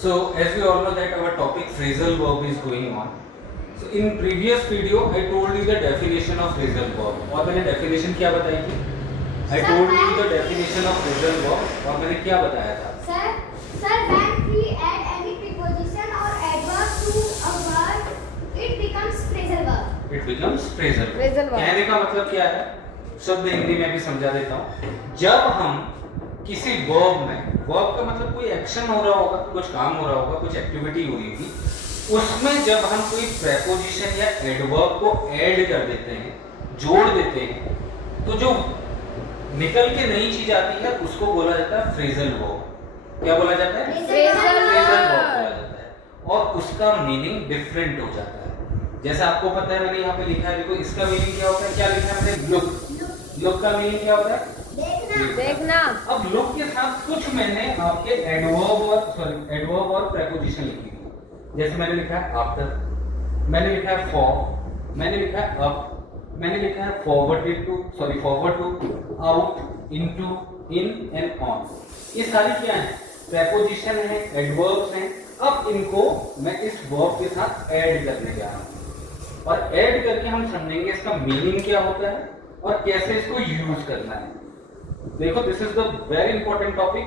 So as we all know that our topic phrasal verb is going on. So in previous video I told you the definition of phrasal verb. और मैंने definition क्या बताई थी? I told you the definition of phrasal verb और मैंने क्या बताया था? Sir, when we add any preposition or adverb to a word, it becomes phrasal verb. It becomes phrasal verb. कहने का मतलब क्या है? शब्द हिंदी में भी समझा देता हूँ. जब हम किसी वर्ब में, वर्ब का मतलब कोई एक्शन हो रहा होगा, कुछ काम हो रहा होगा, कुछ एक्टिविटी हो रही होगी, उसमें जब हम कोई प्रेपोजिशन या एडवर्ब को ऐड कर देते हैं, जोड़ देते हैं, तो जो निकल के नई चीज आती है उसको बोला जाता है फ्रेजल वर्ब. क्या बोला जाता है? फ्रेजल वर्ब बोला जाता है. और उसका मीनिंग डिफरेंट हो जाता है. जैसे आपको पता है, मैंने यहाँ पे लिखा है, देखो इसका मीनिंग क्या होता है, क्या लिखा है मैंने? लुक. लुक का मीनिंग क्या होता है? देखना. अब लुक के साथ कुछ मैंने आपके एडवर्ब और प्रेपोजिशन लिखी थी. जैसे मैंने लिखा है आफ्टर, मैंने लिखा है फॉर, मैंने लिखा है अप, मैंने लिखा है forward to, out, into, in and on. ये सारी क्या है? प्रेपोजिशन है, एडवर्ब्स हैं. अब इनको मैं इस वर्ब के साथ ऐड करने जा रहा हूं और ऐड करके हम समझेंगे इसका मीनिंग क्या होता है और कैसे इसको यूज करना है. देखो, this is the very important topic.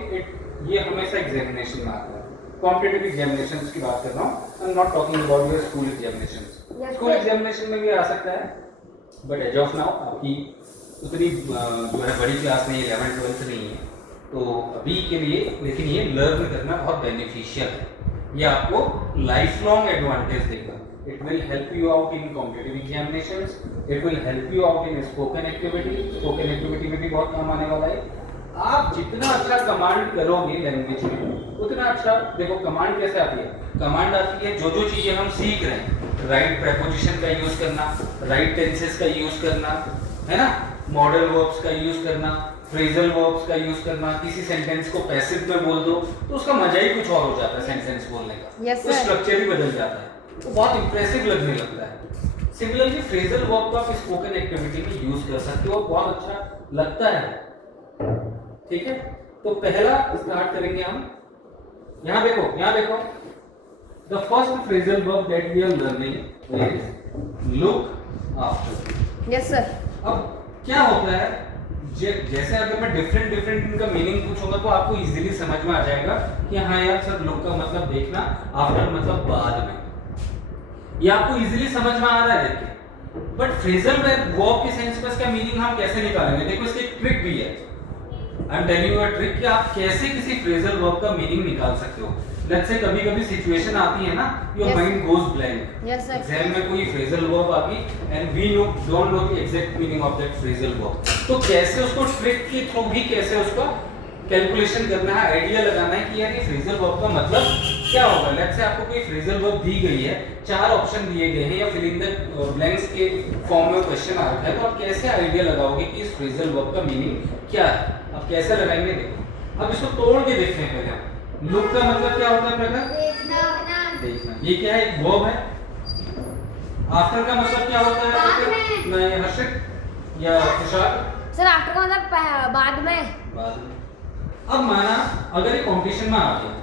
ये हमेशा एग्जामिनेशन में आता है. कॉम्पिटिटिव एग्जामिनेशंस की बात कर रहा हूँ. I am not talking about your school examinations. School examination में भी आ सकता है, बट एज ऑफ नाउ आपकी उतनी जो है बड़ी क्लास में 11th 12th नहीं है, तो अभी के लिए. लेकिन ये लर्न करना बहुत बेनिफिशियल है. ये आपको लाइफ लॉन्ग एडवांटेज देगा. It will help you out in competitive examinations. It will help you out in spoken activity. Spoken activity में भी बहुत काम आने वाला है. आप जितना अच्छा कमांड करोगे लैंग्वेज में, उतना अच्छा. देखो कमांड कैसे आती है? कमांड आती है जो चीजें हम सीख रहे हैं, राइट प्रेपोजिशन का यूज करना, राइट टेंसेस का यूज करना, है ना, मॉडल वर्ब्स का यूज करना, फ्रेजल वर्ब्स का यूज करना. किसी सेंटेंस को पैसिव में बोल दो तो उसका मजा ही कुछ और हो जाता है सेंटेंस बोलने का. तो स्ट्रक्चर ही बदल जाता है, तो बहुत इंप्रेसिव लगने लगता है. सिमिलरली फ्रेजल वर्ब को आप स्पोकन एक्टिविटी में यूज कर सकते हो, बहुत अच्छा लगता है. ठीक है, तो पहला स्टार्ट करेंगे हम. यहाँ देखो. The first phrasal verb that we are learning is look after. Yes sir. अब क्या होता है, जैसे अगर मैं डिफरेंट इनका मीनिंग पूछूंगा तो आपको इजीली समझ में आ जाएगा कि हाँ यार सर, लुक का मतलब देखना, आफ्टर मतलब बाद में. ये आपको इजीली समझ में आ रहा है. देखिए, बट फ्रेजल वर्ब के सेंस में इसका मीनिंग हम कैसे निकालेंगे? देखो, इसकी एक ट्रिक भी है. I am telling you a trick कि आप कैसे किसी फ्रेजल वर्ब का मीनिंग निकाल सकते हो. लेट्स से कभी सिचुएशन आती है ना, your mind goes blank. Exam में कोई फ्रेजल वर्ब आ गई and we don't know the exact meaning of that phrasal verb. तो कैसे उसको ट्रिक के थ्रू भी कैसे उसका कैलकुलेशन करना है, आइडिया लगाना है कि यार ये फ्रेजल वर्ब का मतलब क्या होगा. लेट्स से आपको कोई फ्रेजल वर्ब दी गई है, 4 ऑप्शन दिए गए हैं या फिल इन द ब्लैंक्स के फॉर्म में क्वेश्चन आ रखा है, तो आप कैसे आइडिया लगाओगे कि इस फ्रेजल वर्ब का मीनिंग क्या है? आप कैसे लगाएंगे? देखो, अब इसको तोड़ के देखते हैं पहले. लुक का मतलब क्या होता है प्रकार? देखना. ये क्या है? एक वर्ब है. आफ्टर का मतलब क्या होता है? मैं हर्षित या खुशहाल. सर आफ्टर का मतलब बाद में. अब माना अगर ये कंपटीशन में आ गया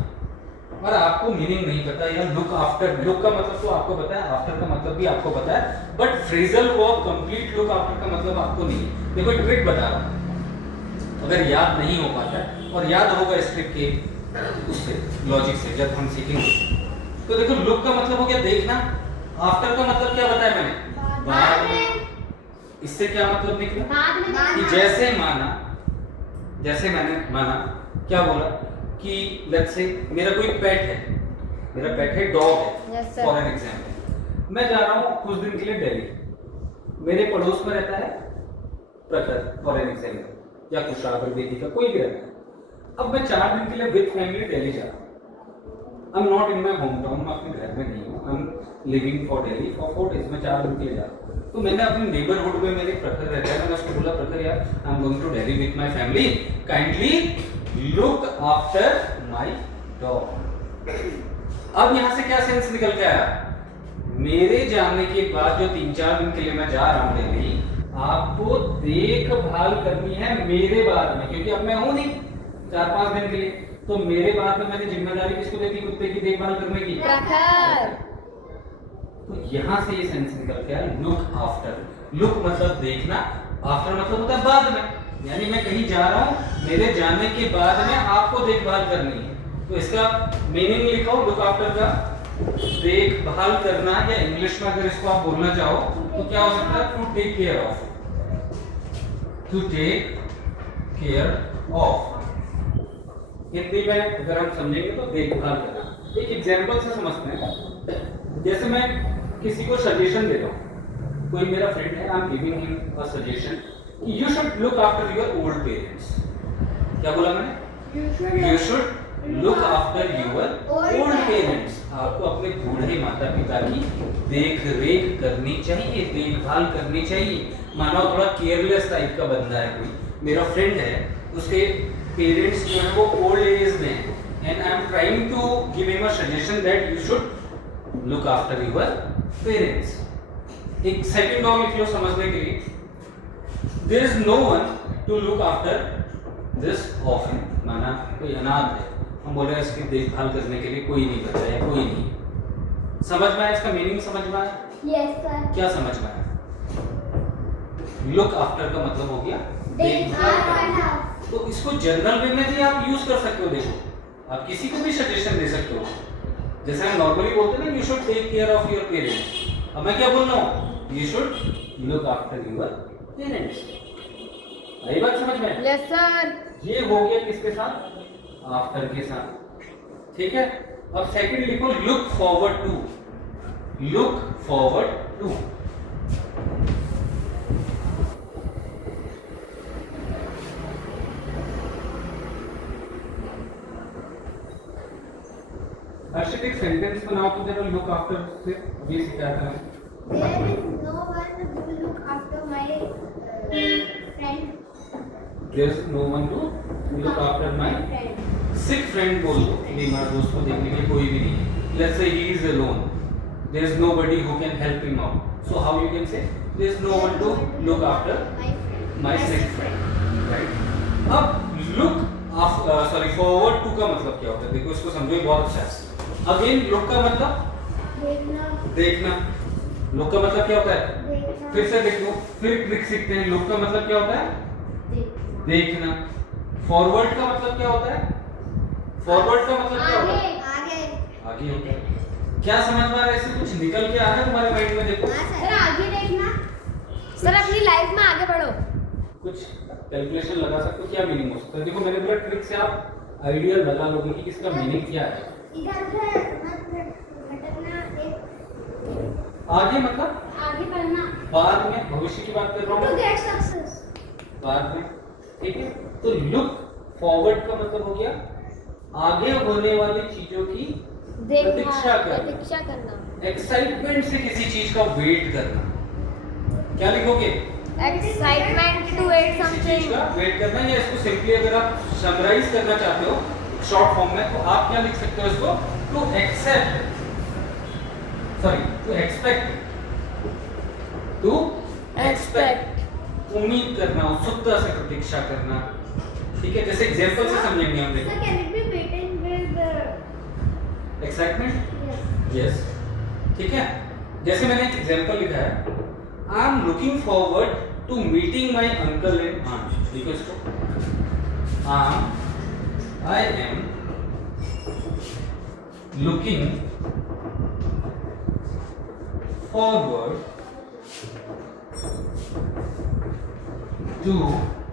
और आपको मीनिंग नहीं पता, या लुक आफ्टर, लुक का मतलब तो आपको पता है, आफ्टर का मतलब भी आपको पता है, but phrasal verb complete look after का मतलब आपको नहीं है. देखो एक ट्रिक बता रहा हूं, अगर याद नहीं हो पाता और याद होगा इस ट्रिक के उससे लॉजिक से जब हम सीखेंगे. तो देखो, लुक का मतलब हो गया देखना. आफ्टर का मतलब क्या बताया मैंने? बाद में. इससे क्या मतलब निकला? कि जैसे मैंने माना क्या बोला कि लेट्स से मेरा कोई पेट है, डॉग है. फॉर एन एग्जांपल, मैं जा रहा हूँ कुछ दिन के लिए दिल्ली. मेरे पड़ोस में रहता है प्रखर, फॉर एन एग्जांपल, या कुशागर बेदी का कोई भी रहता है. अब मैं 4 दिन के लिए विद फैमिली दिल्ली जा रहा हूँ. I am not in my home town, मैं अपने घर में नहीं हूँ. I am living for Delhi for 4 days. मैं 4 दिन के लिए जा रहा हूँ. तो मैंने अपने नेबरहुड में मेरे प्रखर रहता है, मैंने उसको बोला, प्रखर यार, I am going to Delhi with my family, kindly look after my dog. अब यहां से क्या सेंस निकल के आया? मेरे जाने के बाद जो 3-4 दिन के लिए मैं जा रहा हूं दिल्ली, आपको देखभाल करनी है मेरे बाद में, क्योंकि अब मैं हूं नहीं 4-5 दिन के लिए. तो मेरे बाद में मैंने जिम्मेदारी किसको दे दी कुत्ते की देखभाल करने की? प्रखर। तो यहाँ से ये सेंस निकल गया लुक आफ्टर। लुक मतलब देखना, आफ्टर मतलब होता है बाद में, यानी मैं कहीं जा रहा हूँ, मेरे जाने के बाद में आपको देखभाल करनी है। तो इसका मीनिंग लिखो लुक आफ्टर का, देखभाल करना, या इंग्लिश में अगर इसको आप बोलना चाहो तो क्या हो सकता है? To take care of. To take care of Hindi में अगर हम समझेंगे तो देखभाल करना। एक एग्जांपल से समझते हैं। जैसे मैं किसी को सजेशन देता हूँ, कोई मेरा फ्रेंड है, I am giving him a suggestion, you should look after your old parents. क्या बोला मैंने? You should look after your old parents. आपको अपने बूढ़े माता पिता की देख रेख करनी चाहिए, देखभाल करनी चाहिए। मानो थोड़ा केयरलेस टाइप का बंदा है कोई, मेरा फ्रेंड है, उसके पेरेंट्स जो है वो ओल्ड एज में है, and I am trying to give him a suggestion that you should look after your parents. एक सेकंड और लिख लो समझने के लिए। There is no one to look after this orphan. माना कोई अनाथ है, हम बोल रहे हैं इसकी देखभाल करने के लिए कोई नहीं बचा है, कोई नहीं। समझ में आया? इसका मीनिंग समझ में आया? Yes sir. क्या समझ में आया? लुक आफ्टर का मतलब हो गया देखभाल करना। तो इसको जनरल वे में भी आप यूज कर सकते हो। देखो आप किसी को भी सजेशन दे सकते हो, जैसे हम नॉर्मली बोलते हैं ना, you should take care of your parents. अब मैं क्या बोल रहा हूँ? You should look after your parents. आई बात समझ में? Yes sir. ये हो गया किसके साथ? आफ्टर के साथ। ठीक है, अब सेकंड लिखो look forward to. Look forward to Arshit एक सेंटेंस बनाओ तो जरा लुक आफ्टर से ये सिखाया था। There is no one who look after my friend. There is no one to look after my friend. sick friend बोल दो, बीमार दोस्त को देखने के लिए कोई भी नहीं है। Let's say he is alone. There is nobody who can help him out. So how you can say there is no one to look after my sick friend, right? अब look forward to का मतलब क्या होता है? देखो इसको समझो, बहुत अच्छा है। अगेन लुक का मतलब देखना। लुक का मतलब क्या होता है? फिर से देख लो, फिर ट्रिक सीखते हैं। लुक का मतलब क्या होता है? देखना। फॉरवर्ड का मतलब क्या होता है? फॉरवर्ड का मतलब क्या होता है? आगे होता है। क्या समझ में आ रहा है? इससे कुछ निकल के आ रहा है तुम्हारे माइंड में? देखो सर आगे देखना। सर अपनी लाइफ में आगे बढ़ो। कुछ कैलकुलेशन लगा सकते हो, क्या मीनिंग हो सकता है? देखो मैंने बोला ट्रिक से आप आइडिया लगा लोगे कि इसका मीनिंग क्या है। इधर उधर मत भटकना। आगे मतलब आगे बढ़ना। बाद में, भविष्य की बात कर रहा To हूँ, get success. बाद में। ठीक है, तो लुक फॉरवर्ड का मतलब हो गया आगे होने वाली चीजों की प्रतीक्षा करना, एक्साइटमेंट से किसी चीज का वेट करना। क्या लिखोगे? एक्साइटमेंट टू वेट किसी चीज समथिंग। का वेट करना, या इसको सिंपली अगर आप समराइज करना चाहते हो शॉर्ट फॉर्म में, तो आप क्या लिख सकते हो इसको? टू एक्सपेक्ट, टू एक्सपेक्ट, उम्मीद करना, उत्सुकता से प्रतीक्षा करना। ठीक है, जैसे एग्जांपल से समझेंगे हम। देखो Sir, can it be written with excitement, yes. Yes, ठीक है। जैसे मैंने एक एग्जांपल लिखा है, I am looking forward to meeting my uncle and aunt. देखो इसको, I am looking forward to meeting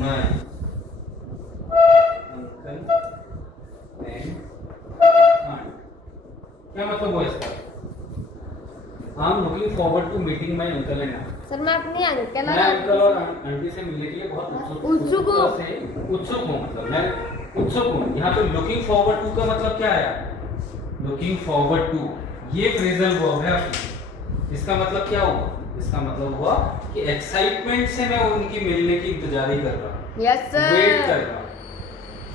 my uncle and aunt. क्या मतलब हुआ इसका? I am looking forward to meeting my uncle and aunt. Sir मैं अपनी uncle मैं uncle और आंटी से मिलने के लिए बहुत उत्सुक हूँ। मतलब मैं उत्सुक हूँ। यहाँ पे लुकिंग फॉरवर्ड टू का मतलब क्या आया? लुकिंग फॉरवर्ड टू, ये फ्रेजल वर्ब है आपकी। इसका मतलब क्या हुआ? इसका मतलब हुआ कि एक्साइटमेंट से मैं उनकी मिलने की इंतजारी कर रहा हूँ, यस सर, वेट कर रहा हूँ।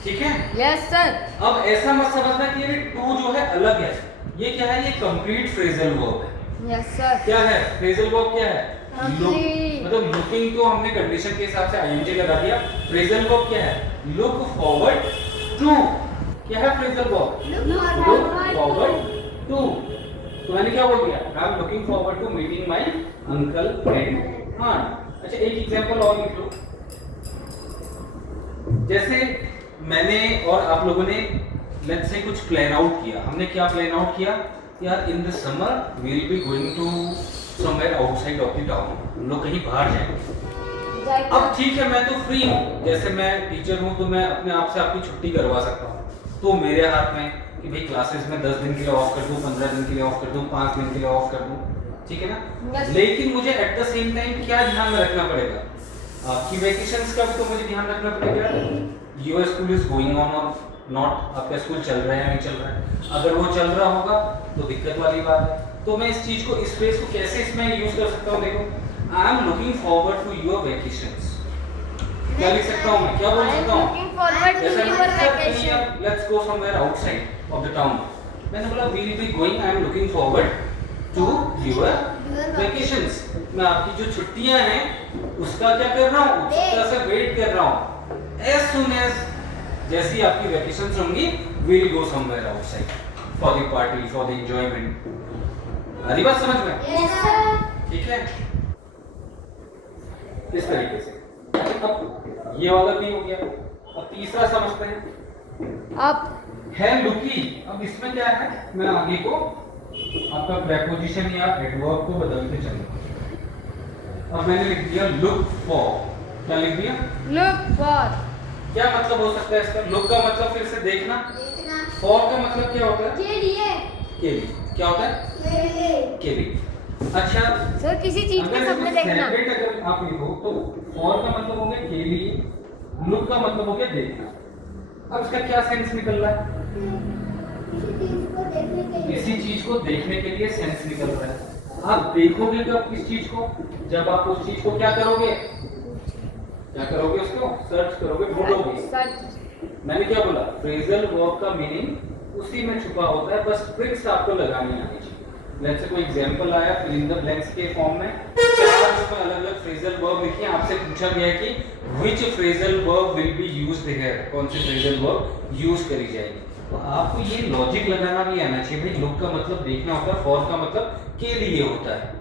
ठीक है, यस सर। अब ऐसा मत समझना कि ये टू जो है अलग है। ये क्या है? ये कंप्लीट फ्रेजल वर्ब है। Yes sir. क्या है फ्रेजल वर्ब? क्या है? Complete. मतलब लुकिंग तो हमने कंडीशन के हिसाब से आईएनजी लगा दिया। फ्रेजल वर्ब क्या है? Look forward to. क्या है phrasal verb? Look forward to. तो मैंने क्या बोल दिया? I am looking forward to meeting my uncle and aunt. अच्छा, एक एग्जांपल और लिख लो। जैसे मैंने और आप लोगों ने लेट्स से कुछ प्लान आउट किया। हमने क्या प्लान आउट किया? यार in the summer we will be going to somewhere outside of the town. हम लोग कहीं बाहर जाएंगे। अब ठीक है, मैं तो फ्री हूँ, जैसे मैं टीचर हूँ तो मैं अपने आप से आपकी छुट्टी करवा सकता हूँ। तो मेरे हाथ में कि भाई क्लासेस में 10 दिन के लिए ऑफ कर दूँ, 15 दिन के लिए ऑफ कर दूँ, 5 दिन के लिए ऑफ कर दूँ, ठीक है ना। लेकिन मुझे एट द सेम टाइम क्या ध्यान में रखना पड़ेगा? आपकी वैकेशंस का भी तो मुझे ध्यान रखना पड़ेगा। Your school is going on और नॉट, आपका स्कूल चल रहा है या नहीं चल रहा है। अगर वो चल रहा होगा तो दिक्कत वाली बात है। तो मैं इस चीज को, इस फ्रेज को कैसे इसमें यूज कर सकता हूँ? देखो, I am looking forward to your vacations. क्या लिख सकता हूँ मैं? क्या बोल सकता हूँ? Looking forward to your vacation. Let's go somewhere outside of the town. मैंने बोला we will be going, I am looking forward to your vacations. मैं आपकी जो छुट्टियां हैं उसका क्या कर रहा हूँ? उत्सुकता से वेट कर रहा हूँ। एज सून एज जैसी आपकी वैकेशंस होंगी, we will go somewhere outside for the party, for the enjoyment. आ रही बात समझ में? Yes, sir. ठीक है, इस तरीके से। अब ये वाला भी हो गया। अब तीसरा समझते हैं। अब है लुकी। अब इसमें क्या है? मैं आगे को आपका प्रेपोजिशन या एडवर्ब को बदलते चलूंगा। अब मैंने लिख दिया लुक फॉर। क्या लिख दिया? look for. क्या मतलब हो सकता है इसका? लुक का मतलब फिर से देखना। देखना। फॉर का मतलब क्या होता है? के लिए। के लिए। क्या होता है? के लिए। के लिए। अच्छा, सर किसी चीज के सामने देखना। सेपरेट अगर आप लिखो तो फॉर का मतलब हो गया के लिए, लुक का मतलब हो गया देखना। अब इसका क्या सेंस निकल रहा है? किसी चीज को देखने के लिए सेंस निकल रहा है। आप देखोगे कब किस चीज को? जब आप उस चीज को क्या करोगे? क्या करोगे? उसको सर्च करोगे, ढूंढोगे। Search. मैंने क्या बोला? फ्रेजल वर्ब का मीनिंग उसी में छुपा होता है, बस ट्रिक्स आपको लगानी आनी चाहिए। लेट्स से कोई एग्जांपल आया फिल इन द ब्लैंक्स के फॉर्म में, चार उसमें अलग-अलग फ्रेजल वर्ब लिखिए। आपसे पूछा गया है कि which phrasal verb will be used here, कौन सी फ्रेजल वर्ब यूज करी जाएगी। तो आपको ये लॉजिक लगाना भी आना चाहिए। भाई लुक का मतलब देखना होता है, फॉर का मतलब के लिए होता है।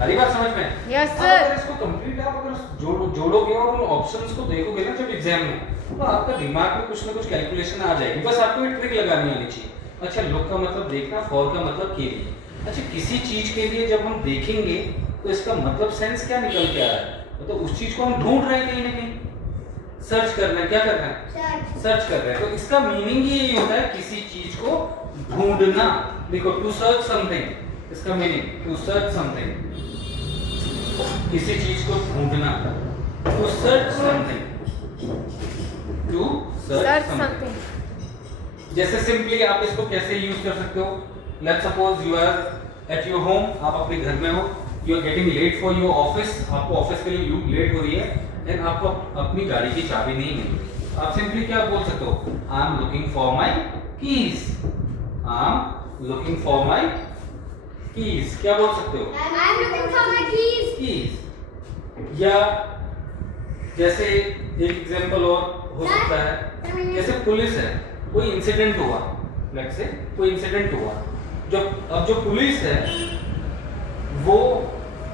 अरे बात समझ में? Yes, अब sir. अगर इसको कंप्लीट आप अगर जोड़ोगे और उन ऑप्शंस को देखोगे ना जब एग्जाम में, तो आपका दिमाग में कुछ ना कुछ कैलकुलेशन आ जाएगी। बस आपको एक ट्रिक लगानी आनी चाहिए। अच्छा, लुक का मतलब देखना, फॉर का मतलब के लिए। अच्छा, किसी चीज के लिए जब हम देखेंगे तो इसका मतलब सेंस क्या निकल के आ रहा है? मतलब उस चीज को हम ढूंढ रहे हैं कहीं ना कहीं, सर्च कर रहे हैं। क्या कर रहे हैं? सर्च कर रहे हैं। तो इसका मीनिंग ही यही होता है, किसी चीज को ढूंढना। देखो, टू सर्च समथिंग, इसका मीनिंग टू सर्च समथिंग, किसी चीज को ढूंढना। To search something, to Search search something. Something. जैसे सिंपली आप इसको कैसे यूज कर सकते हो? Let's suppose you are at your home, आप अपने घर में हो, you are getting late for your office, आपको ऑफिस के लिए लेट हो रही है एंड आपको अपनी गाड़ी की चाबी नहीं मिल रही। आप सिंपली क्या बोल सकते हो? आई am looking for my keys. I am looking for my keys. क्या बोल सकते हो? I am looking for my keys. Keys. या जैसे एक एग्जांपल और हो सकता है, जैसे पुलिस है, कोई इंसिडेंट हुआ, लेट्स से कोई इंसिडेंट हुआ, अब जो पुलिस है वो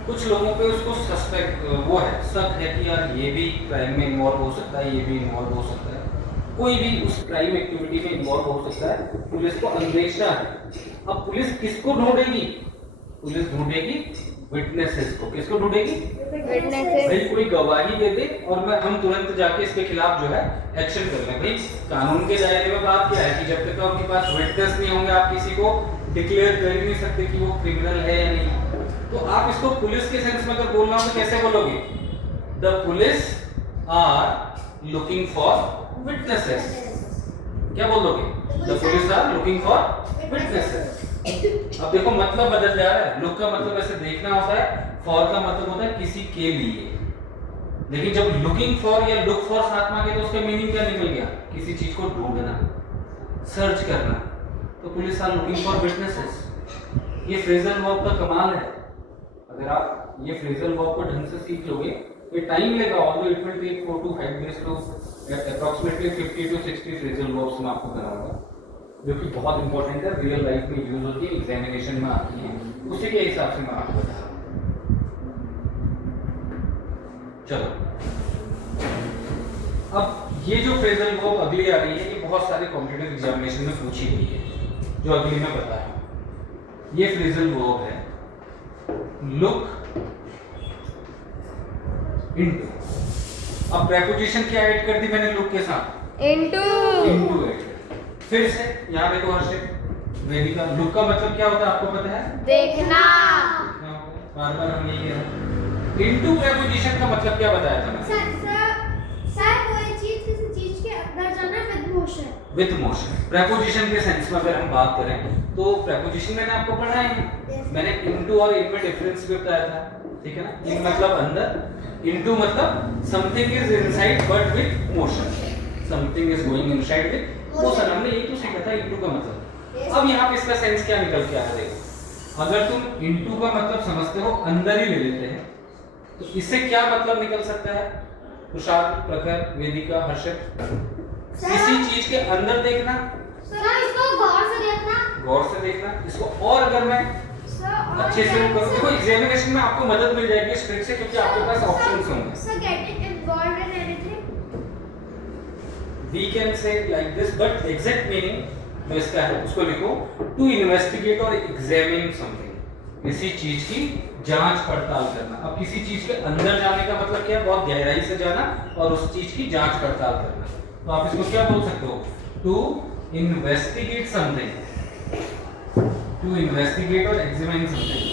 कुछ लोगों पे उसको सस्पेक्ट वो है, शक है कि यार ये भी क्राइम में इन्वॉल्व हो सकता है, ये भी इन्वॉल्व हो सकता है, कोई भी उस क्राइम एक्टिविटी में इन्वॉल्व हो सकता है। पुलिस को अंदेशा है। अब पुलिस किसको ढूंढेगी? पुलिस ढूंढेगी विटनेसेस को। किसको ढूंढेगी? Witnesses. भाई कोई गवाही दे दे और हम तुरंत जाके इसके खिलाफ जो है एक्शन कर लें। भाई कानून के दायरे में बात क्या है कि जब तक आपके पास विटनेस नहीं होंगे आप किसी को डिक्लेयर कर ही नहीं सकते कि वो क्रिमिनल है या नहीं। तो आप इसको पुलिस के सेंस में अगर बोलना हो तो कैसे बोलोगे? The police are looking for witnesses. क्या बोलोगे? The police are looking for witnesses. अब देखो मतलब बदल जा रहा है। लुक का मतलब ऐसे देखना होता है, फॉर का मतलब होता है किसी के लिए। लेकिन जब लुकिंग फॉर या लुक फॉर साथ में आ गया तो उसका मीनिंग क्या निकल गया? किसी चीज को ढूंढना, सर्च करना। तो police are looking for witnesses. ये फ्रेजल वर्ब का कमाल है। अगर आप ये फ्रेजल वर्ब को ढंग से सीख लोगे, ये टाइम लेगा, although it will take 4 to 5 days, तो अप्रॉक्सीमेटली 50 to 60 फ्रेजल वर्ब्स मैं आपको कराऊंगा, जो कि बहुत इंपॉर्टेंट है, रियल लाइफ में यूज होती है, एग्जामिनेशन में आती है, उसी के हिसाब से मैं आपको बता रहा हूँ। चलो अब ये जो फ्रेजल वर्ब अगली आ रही है, ये बहुत सारे कॉम्पिटिटिव एग्जामिनेशन में पूछी गई है, जो अगली मैं बताया हूं। ये फ्रेजल वर्ब है लुक इनटू। अब प्रेपोजिशन क्या ऐड कर दी मैंने लुक के साथ? into into add. फिर से यहां देखो हर्षित, वेदिका, लुक का मतलब क्या होता है आपको पता है? देखना। बार बार हम यही कह रहे हैं। इनटू प्रेपोजिशन का मतलब क्या बताया था मैंने? सर कोई चीज किसी चीज के अंदर जाना with motion. With motion. Preposition के सेंस में अगर हम बात करें तो प्रेपोजिशन मैंने आपको पढ़ाया है, मैंने इनटू और इन में डिफरेंस भी बताया था, ठीक है ना? इन मतलब अंदर, इनटू मतलब something is inside but with motion, something is going inside with motion. हमने यही तो सीखा था इनटू का मतलब। अब यहाँ पे इसका सेंस क्या निकल के आ रहा है? अगर तुम इनटू का मतलब समझते हो अंदर ही ले लेते हैं, तो इससे क्या मतलब निकल सकता है? तुषार, प्रखर, वेदिका, हर्षित, किसी चीज के अंदर देखना, सर इसको गौर से देखना। गौर से देखना इसको। और अगर मैं अच्छे से करूं, देखो एग्जामिनेशन में आपको मदद मिल जाएगी इस ट्रिक से, क्योंकि आपके पास ऑप्शंस होंगे। Sir getting involved in anything, we can say like this, but exact meaning जो इसका है उसको लिखो, टू इन्वेस्टिगेट और एग्जामिन समथिंग, किसी चीज की जांच पड़ताल करना। अब किसी चीज के अंदर जाने का मतलब क्या है? बहुत गहराई से जाना और उस चीज की जांच पड़ताल करना। तो आप इसको क्या बोल सकते हो? To investigate something, to investigate और एग्जामिन समथिंग।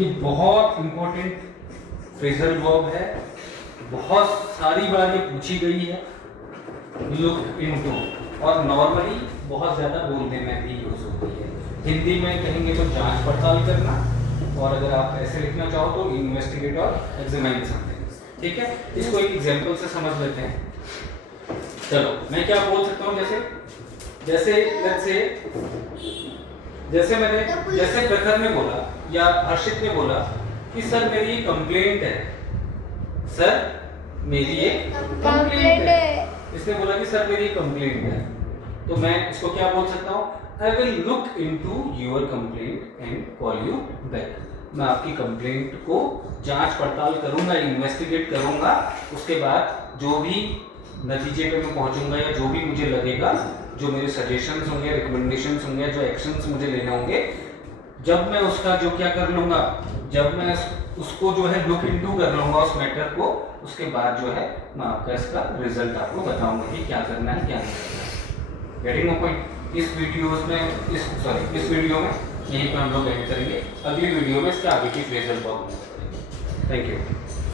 ये बहुत इंपॉर्टेंट फ्रेजल वर्ब है, बहुत सारी बार ये पूछी गई है, लुक इनटू, और नॉर्मली बहुत ज्यादा बोलने में भी यूज होती है। हिंदी में कहेंगे तो जांच पड़ताल करना, और अगर आप ऐसे लिखना चाहो तो इन्वेस्टिगेट और एग्जामिन समथिंग, ठीक है? इसको एक एग्जांपल से समझ लेते हैं। चलो मैं क्या बोल सकता हूँ, जैसे लेट्स से, जैसे प्रखर ने बोला या हर्षित ने बोला कि सर मेरी कंप्लेंट है, सर मेरी एक कंप्लेंट है। इसने बोला कि सर मेरी कंप्लेंट है, तो मैं इसको क्या बोल सकता हूँ? I will look into your complaint and call you back. मैं आपकी कंप्लेंट को जांच पड़ताल करूंगा, इन्वेस्टिगेट करूंगा, उसके बाद जो भी नतीजे पे मैं पहुंचूंगा या जो भी मुझे लगेगा, जो मेरे सजेशंस होंगे, रिकमेंडेशंस होंगे, जो एक्शंस मुझे लेने होंगे, जब मैं उसका जो क्या कर लूंगा, जब मैं उसको जो है लुक इनटू कर लूंगा उस मैटर को, उसके बाद जो है मैं आपका इसका रिजल्ट आपको बताऊंगा कि क्या करना है क्या नहीं करना है। Getting my point? इस वीडियोस में इस वीडियो में यहीं पर हम लोग एंड करेंगे, अगली वीडियो में इसके आगे की फ्रेजल वर्ब करेंगे। Thank you.